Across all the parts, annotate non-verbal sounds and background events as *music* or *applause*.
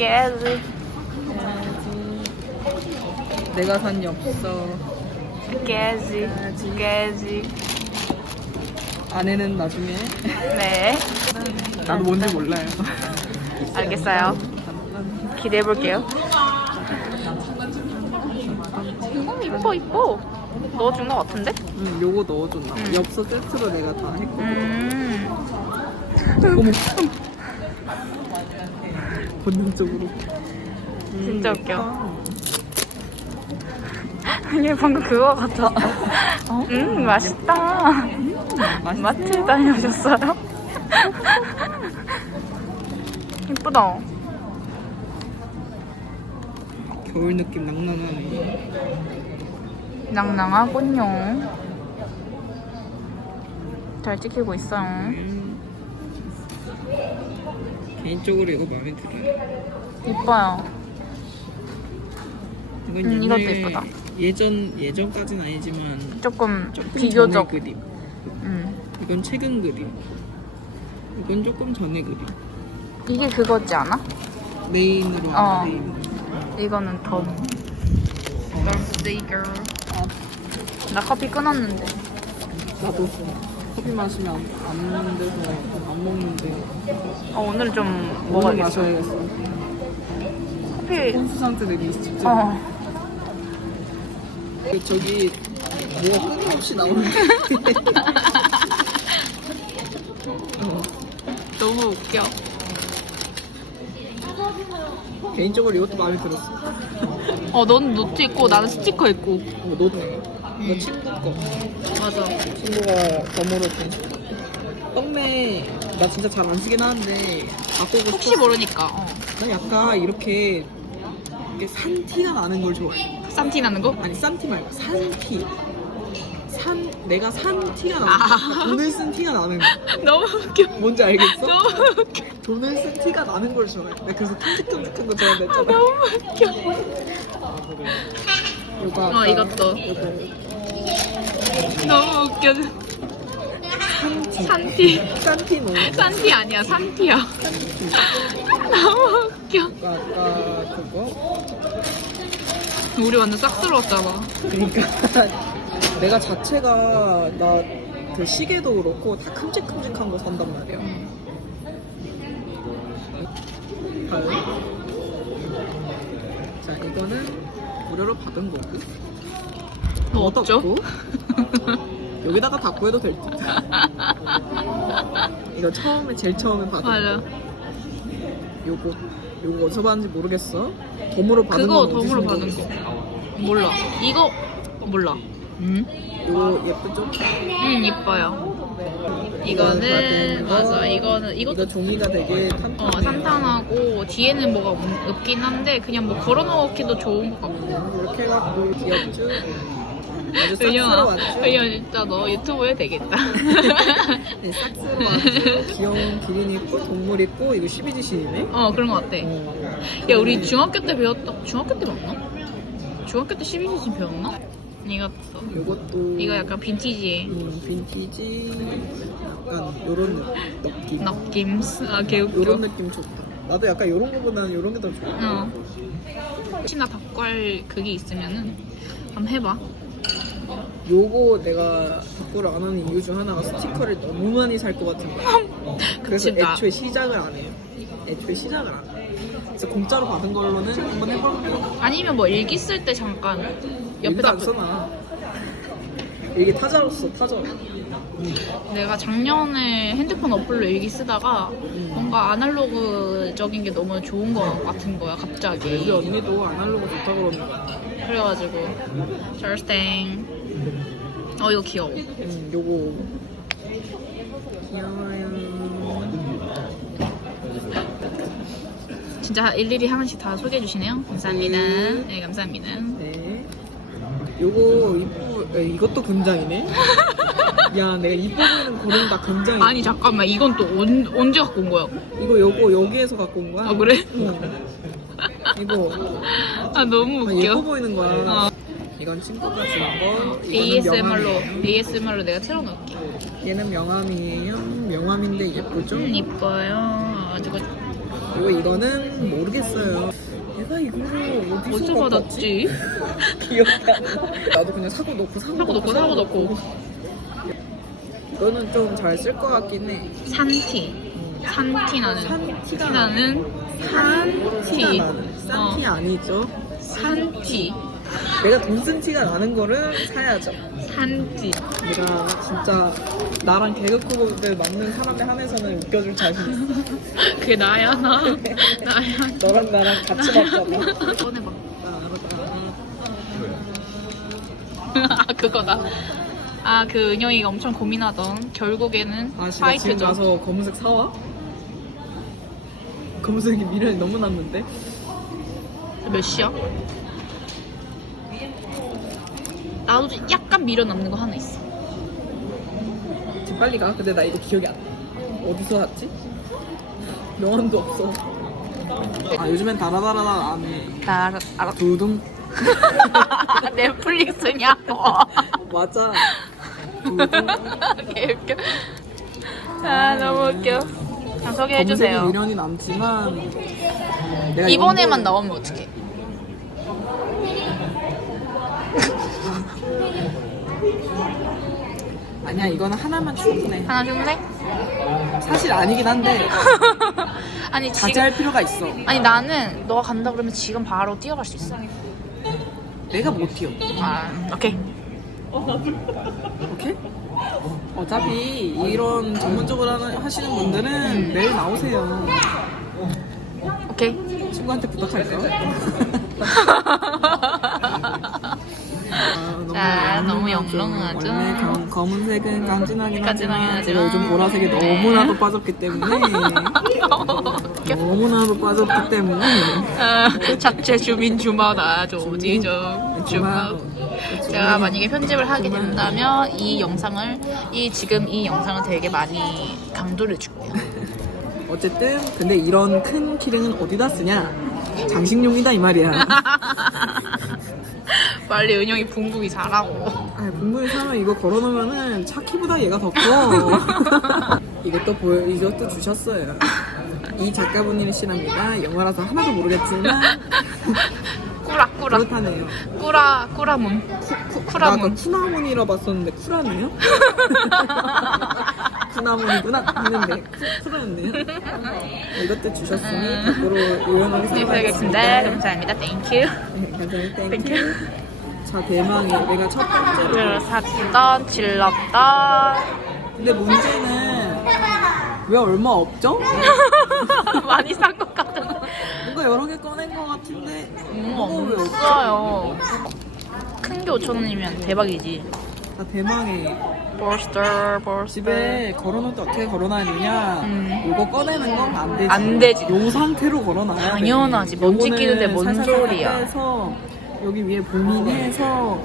깨지 내가 산이 없어. 깨지 깨지 아내는 나중에. 네 나도 뭔지 몰라요. 알겠어요 기대해 볼게요 음, 이뻐 이뻐 넣어준 것 같은데? 응, 요거 넣어줬나 봐. 응. 엽서 세트로 내가 다 했거든. 음 어머. 본능적으로. 진짜 음, 웃겨. 예쁘다. 얘 방금 그거 같아 어? 음 맛있다 맛있어요. 마트 다녀오셨어요? 이쁘다 겨울 느낌 낭낭하네. 낭낭하군요 잘 찍히고 있어요 음. 개인적으로 이거 마음에 들어요. 이뻐요 이건 음, 이것도 옛날 예쁘다. 예전 예전까지는 아니지만 조금 조금 비교적 전의 그림. 음. 이건 최근 그림. 이건 조금 전의 그림. 이게 그거지 않아? 메인으로 어. 하는 메인. 이거는 더 birthday girl 나 커피 끊었는데 나도 커피 마시면 안, 안 먹는데서 안 먹는데 어, 오늘은 좀 오늘 먹어야겠어 마셔야겠어. 커피 혼수 상태 되기 직전. 어그 저기 뭐가 끊임없이 나오는데. 어, *laughs* 너무 웃겨 개인적으로 이것도 마음에 들었어. 어 넌 노트 있고 나는 스티커 있고 어, 너도 이거 친구 거. 맞아 친구가 준 떡매 나 진짜 잘 안 쓰긴 하는데 바꾸고 혹시. 모르니까 어. 나 약간 이렇게 이렇게 산 티가 나는 걸 좋아해. 쌈티 나는 거? 아니 싼티 말고 산 티. 산 내가 산 티가 나는 아. 거. 돈을 쓴 티가 나는 거. *laughs* 너무 웃겨 뭔지 알겠어? 너무 웃겨 돈을 쓴 티가 나는 걸 좋아해. 나 그래서 큼직큼직한 거 좋아한다 했잖아. 너무 웃겨 요거 어, 아까 이것도. 요거 너무 웃겨 산티. 산티 노. 산티 아니야 산티야 너무 웃겨 아까 그거. 우리 완전 싹스러웠잖아 그러니까 *laughs* 내가 자체가 나 그 시계도 그렇고 다 큼직큼직한 거 산단 말이야. 다음. 자 이거는 무료로 받은 거고. 뭐 없죠? *laughs* 여기다가 닫고 해도 될 듯. *laughs* 이거 처음에 제일 처음에 받은 맞아 거. 요거 요거 어디서 받는지 모르겠어. 덤으로 받은 그거 건 어디서 덤으로 받은 모르겠어. 거 몰라 이거 몰라 음? 요거 예쁘죠? 음 이뻐요 이거는. 맞아 이거는 이것도 이거 종이가 되게 탄탄해. 어, 산탄하고 뒤에는 뭐가 없- 없긴 한데 그냥 뭐 걸어놓기도 좋은 것 같고 이렇게 해갖고 귀엽죠? 아주 은영아 싹스러웠죠? 은영 진짜 너 유튜브 해도 되겠다. *laughs* 네, 싹스러웠죠? 귀여운 기린 있고 동물 있고 이거 12지신이네? 어 그런 것 같아. 야 우리 중학교 때 배웠다 중학교 때 맞나? 중학교 때 12cm 배웠나? 이것도 요것도 이거 약간 빈티지해 음, 빈티지 약간 요런 느- 느낌. 느낌스 아 개웃겨. 요런 느낌 좋다. 나도 약간 요런 거보다는 요런 게 더 좋아. 어. 혹시나 닭발 그게 있으면은 한번 해봐 요거 내가 덕구를 안 하는 이유 중 하나가 스티커를 너무 많이 살 것 같은 거야 *laughs* 그래서 그치, 나- 애초에 시작을 안 해요 애초에 시작을 안 해. 그래서 공짜로 받은 걸로는 한번 해볼게요 아니면 뭐 일기 쓸 때 잠깐 옆에다 안 써놔. 이게 타자로서 타자. 내가 작년에 핸드폰 어플로 일기 쓰다가 음. 뭔가 아날로그적인 게 너무 좋은 것 같은 거야 갑자기 우리 언니도 아날로그 좋다 그러는 거야. 그래가지고 절스탱 어 이거 귀여워 음, 요거 귀여워요. 진짜 일일이 하나씩 다 소개해 주시네요 감사합니다 음. 네 감사합니다 네. 요거 이쁘 에, 이것도 금장이네. *laughs* 야, 내가 이뻐 보이는 고른 다 금장이. 아니 잠깐만 이건 또 언, 언제 갖고 온 거야? 이거 요거 여기에서 갖고 온 거야. 아 그래? 응. 이거 아 너무 아, 예뻐 웃겨 보이는 거야. 어. 이건 친구가 준 거. 이거는 ASMR로 명함이에요. ASMR로 내가 틀어놓을게 얘는 명함이에요. 명함인데 예쁘죠? 음 이뻐요 아주 그- 그리고 이거는 모르겠어요. 내가 이거를 어디서, 어디서 받았지? *laughs* 기억이 안 나. 나도 그냥 사고 넣고 사고, 사고 넣고 사고 넣고 너는 좀 잘 쓸 것 같긴 해. 산티 산티 나는 산티가 티 나는 산티 티가 나는. 싼티 어, 아니죠? 산티 내가 돈 쓴 티가 나는 거를 사야죠. 산티 내가 진짜 나랑 개그 코드를 맞는 사람에 한해서는 웃겨줄 자신 있어. *laughs* 그게 나야 나 *laughs* 나야 너랑 나랑 같이 맞잖아. 꺼내봐 *laughs* 아. 아 그거다 아 그 은영이가 엄청 고민하던 결국에는 아, 진짜 지금 화이트죠 가서 검은색 사와? 검은색이 미련이 너무 남는데? 몇 시야? 나도 좀 약간 미련 남는 거 하나 있어 지금 빨리 가. 근데 나 이거 기억이 안 나. 어디서 샀지? 명함도 없어. 아, 요즘엔 다라다라다 안 해. 나 알아, 알아. 두둥. *laughs* 넷플릭스냐고 맞아. 두둥. *laughs* 개웃겨 아 너무 웃겨 자 검은색이 소개해주세요 미련이 남지만 내가 이번에만 나오면 어떡해 아니야 이거는 하나만 충분해. 하나 줄래? 사실 아니긴 한데 *laughs* 아니 자제할 필요가 있어. 아니 나는 너가 간다 그러면 지금 바로 뛰어갈 수 있어 내가 못 튀어. 아 오케이 오케이? 어차피 이런 전문적으로 하시는 분들은 음. 매일 나오세요. 오케이 친구한테 부탁할까? *laughs* 아, 자, 너무 영롱하죠? 원래 검- 검은색은 깐진하긴 하지만 제가 하지만. 요즘 보라색에 너무나도 빠졌기 때문에. *laughs* 너무나도 빠졌기 때문에. 아, 자체 주민 주마다 조지죠. 주마 제가 만약에 편집을 하게 된다면 이 영상을 이 지금 이 영상을 되게 많이 강조를 줄게요. *laughs* 어쨌든 근데 이런 큰 키링은 어디다 쓰냐? 장식용이다 이 말이야. *laughs* 빨리 은영이 붕붕이 잘하고 아, 분명히 사면 이거 걸어놓으면은 차 키보다 얘가 더 커. *laughs* 이것도 보여, 이것도 주셨어요. 이 작가분이시랍니다. 영어라서 하나도 모르겠지만 *laughs* 꾸라 꾸라 그렇다네요. 꾸라 꾸라문 나 아까 쿠라문 쿠나문이라 봤었는데 쿠라네요? *laughs* 쿠나문이구나 했는데 쿠- 쿠라였네요. 이것도 주셨으니 밖으로 유용하게 네 사용하겠습니다. 알겠습니다 감사합니다 땡큐 네, 감사합니다. 땡큐. 자, 대망의 내가 첫 번째로. 를 샀던 질렀던 근데 문제는 왜 얼마 없죠? *laughs* 많이 산 것 같은데 뭔가 여러 개 꺼낸 것 같은데 음, 뭐가 왜 없죠? 없어요 큰 게 5천원이면 대박이지 자, 대망의 벌스터 벌스터 집에 걸어놓을 때 어떻게 걸어놔야 되냐 음. 이거 꺼내는 건 안 되지 안 되지. 요 상태로 걸어놔야 돼 당연하지. 먼지 요거는 끼는데 뭔 소리야. 빼서 여기 위에 봉인해서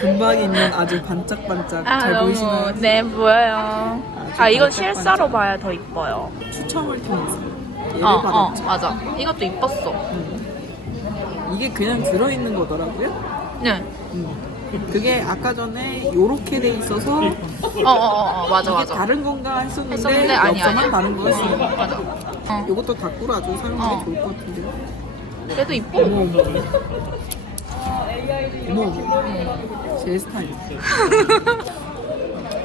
금박이 있는 아주 반짝반짝 아 잘 너무 보이시나요? 네 보여요 아 이건. 실사로 봐야 더 이뻐요 추첨을 통해서 얘를 어 어 받았죠 맞아 이것도 이뻤어 음. 이게 그냥 들어있는 거더라고요 네 음. 그게 아까 전에 요렇게 돼 있어서 어 어 어 어, 어, 맞아 이게 맞아 다른 건가 했었는데, 했었는데 아니, 엽서만 아니. 다른 거였어요. 맞아 어 요것도 다꾸로 아주 사용하기 어. 좋을 것 같은데요. 그래도 이뻐 어머 어머. 어머. 제 스타일. *laughs*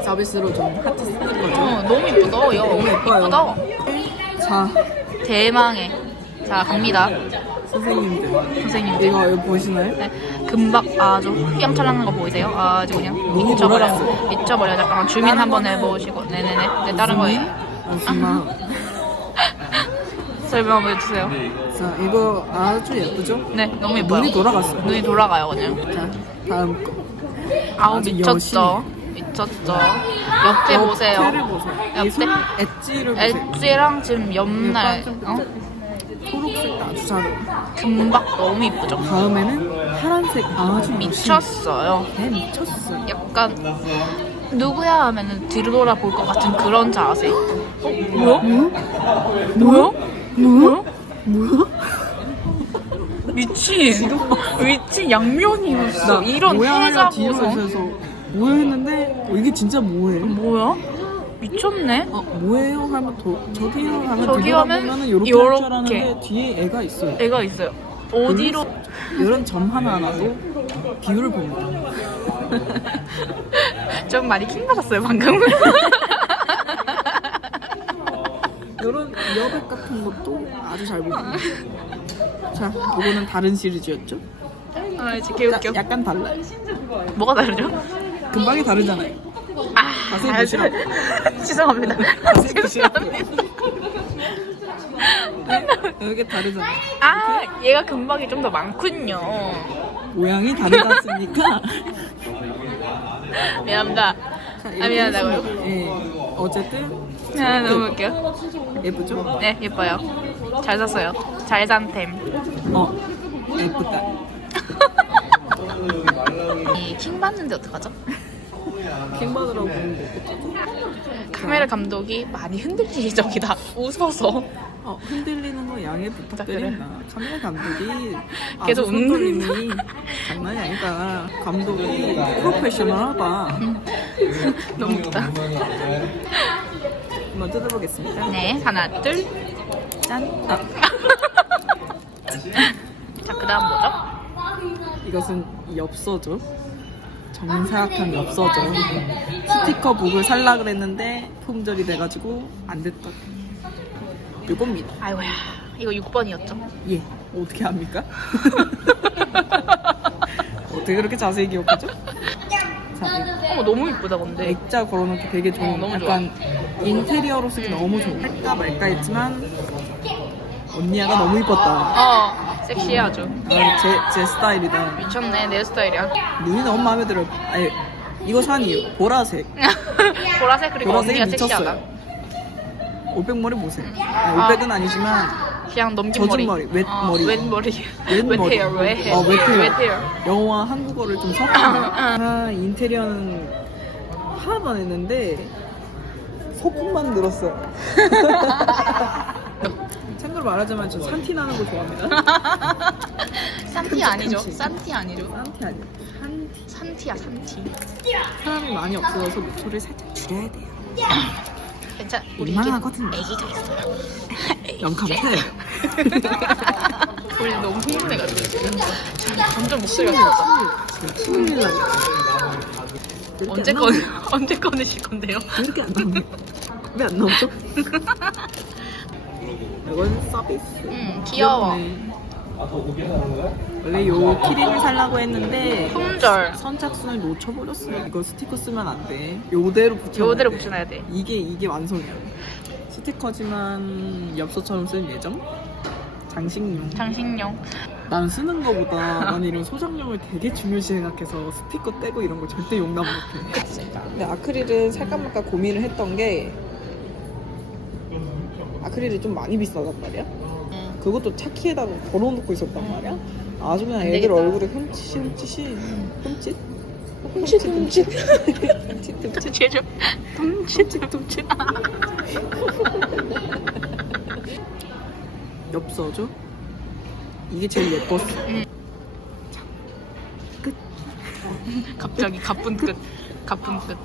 서비스로 좀 하트 쓰는 거죠. 어 너무 이쁘다 야 너무 예뻐요. 이쁘다 자 대망의 자 갑니다 선생님들 선생님들 이거 여기 보시나요? 네, 금박 아주 휘황찬란한 거 보이세요? 아주 그냥 눈이 미쳐버려 돌아갔어. 미쳐버려 잠깐만 주민 다른 한번 거는- 해보시고 네네네 네 다른 거예요 안심마. 설명 한번 해주세요 자 이거 아주 예쁘죠? 네 너무 예뻐요 눈이 돌아갔어. 눈이 돌아가요 그냥 자 다음 거. 아우 아주 미쳤죠 미쳤죠 옆에 보세요 옆에를 보세요. 이 옆에? 손 엣지를 보세요. 엣지랑 지금 옆날 어? 초록색도 아주 잘 어울려. 금박 너무 이쁘죠 다음에는 파란색 아주 미쳤어요 네, 미쳤어. 약간 누구야 하면은 뒤로 돌아볼 것 같은 그런 자세 어? 뭐야? 뭐야? 뭐야? 뭐야? 미친 미친 양면이었어 이런 해자 뒤에서 보성 있어서 뭐야 했는데 어, 이게 진짜 뭐해? 뭐야? 미쳤네. 어 뭐예요? 하면 도, 저기요 하면 저기요 하면 요렇게 요렇게. 할줄 알았는데 뒤에 애가 있어요. 애가 있어요. 어디로? 이런 점 하나 하나도 비율을 봅니다. 좀 많이 킹 받았어요 방금. *laughs* 이런 여백 같은 것도 아주 잘 봅니다. 자, 이거는 다른 시리즈였죠? 아 이제 개웃겨. 야- 약간 달라. 뭐가 다르죠? 금방이 다르잖아요. 아, 자세히 아, 보시라고. 죄송합니다. 보시라고. 이게 다르잖아요. 아, 얘가 금방이 좀 더 많군요. 모양이 다르지 않습니까? 미안합니다. 자, 아, 미안하다고요? 예. 어쨌든 아, 너무 웃겨. 예쁘죠? 네, 예뻐요. 잘 샀어요. 잘 산 템. 어, 예쁘다. *laughs* 이 킹 받는데 어떡하죠? 킹 받으라고 못 봤죠? 카메라 감독이 많이 흔들릴 예정이다. 웃어서. 어, 흔들리는 거 양해 부탁드립니다. 카메라 감독이 *laughs* 계속 아주 손떨림이 장난이 아니다. 감독이 프로페셔널하다. *laughs* 너무 웃다. 한번 뜯어보겠습니다. 네, 하나, 둘. 짠. 아, *laughs* 자, 그 다음 뭐죠? 이것은 엽서죠. 정사각형 엽서죠. 스티커북을 살라 그랬는데 품절이 돼가지고 안 됐다. 요겁니다. 아이고야. 이거 6번이었죠? 예. 어떻게 합니까? *laughs* 어떻게 그렇게 자세히 기억하죠? 자, 어머, 너무 이쁘다, 근데. 액자 걸어놓기 되게 좋은 어, 너무 약간 인테리어로 쓰기 너무 좋은. 할까 말까 했지만 언니야가 너무 이뻤다. 어, 아주. 아, 제, 제 스타일이다. 미쳤네, 내 스타일이야. 눈이 너무 마음에 들어. 아니 이거 산 이유. 보라색. *laughs* 보라색 그리고 보라색이 언니가 섹시하다. 미쳤어요. 올백머리 보세요. 아, 올백은 아니지만 그냥 넘긴 젖은 머리. 머리, 웻 어, 머리. 웻 머리. 웻 *laughs* 웻 머리. 헤어, 웻 헤어. 어, 웻 헤어. 웻 헤어. 영어와 한국어를 좀 섞은 아, 인테리어는 하나도 안 했는데 소품만 늘었어요 *laughs* 참고로 말하자면 저 산티 나는 거 좋아합니다 *laughs* 산티 아니죠? 잠시. 산티 아니죠? 산티 아니에요 산티 산티야, 산티. 사람이 많이 없어져서 목소리를 살짝 줄여야 돼요 괜찮. 우리 민망하거든요. 이게 애기가 있어요. 영감태 우리 너무 흥분해가지고 지금 점점 목소리가. 큰일 나요 언제 꺼 *laughs* 언제 꺼내실 건데요? 왜 이렇게 안 나오네 왜안 나오죠? *laughs* 이건 서비스 음 귀여워. 귀엽네. 원래 요 키링을 살라고 했는데 품절. 선착순을 놓쳐버렸어요. 이거 스티커 쓰면 안 돼. 요대로 붙여. 요대로 붙여놔야 돼. 이게 이게 완성이야. 스티커지만 엽서처럼 쓸 예정. 장식용. 장식용. 난 쓰는 거보다 나는 이런 소장용을 되게 중요시 생각해서 스티커 떼고 이런 거 절대 용납 못해. 그치. 근데 아크릴은 살까 말까 고민을 했던 게 아크릴이 좀 많이 비싸단 말이야. 음. 그것도 차 키에다가 걸어놓고 있었단 말이야. 아주 그냥 안 애들 되겠다. 얼굴에 흠칫 흠칫이 흠칫 훔칫 훔칫. 흠칫 흠칫 제주. 훔칫. *laughs* *laughs* 엽서죠. 이게 제일 예뻤어. 갑자기 가쁜 끝. 가쁜 끝.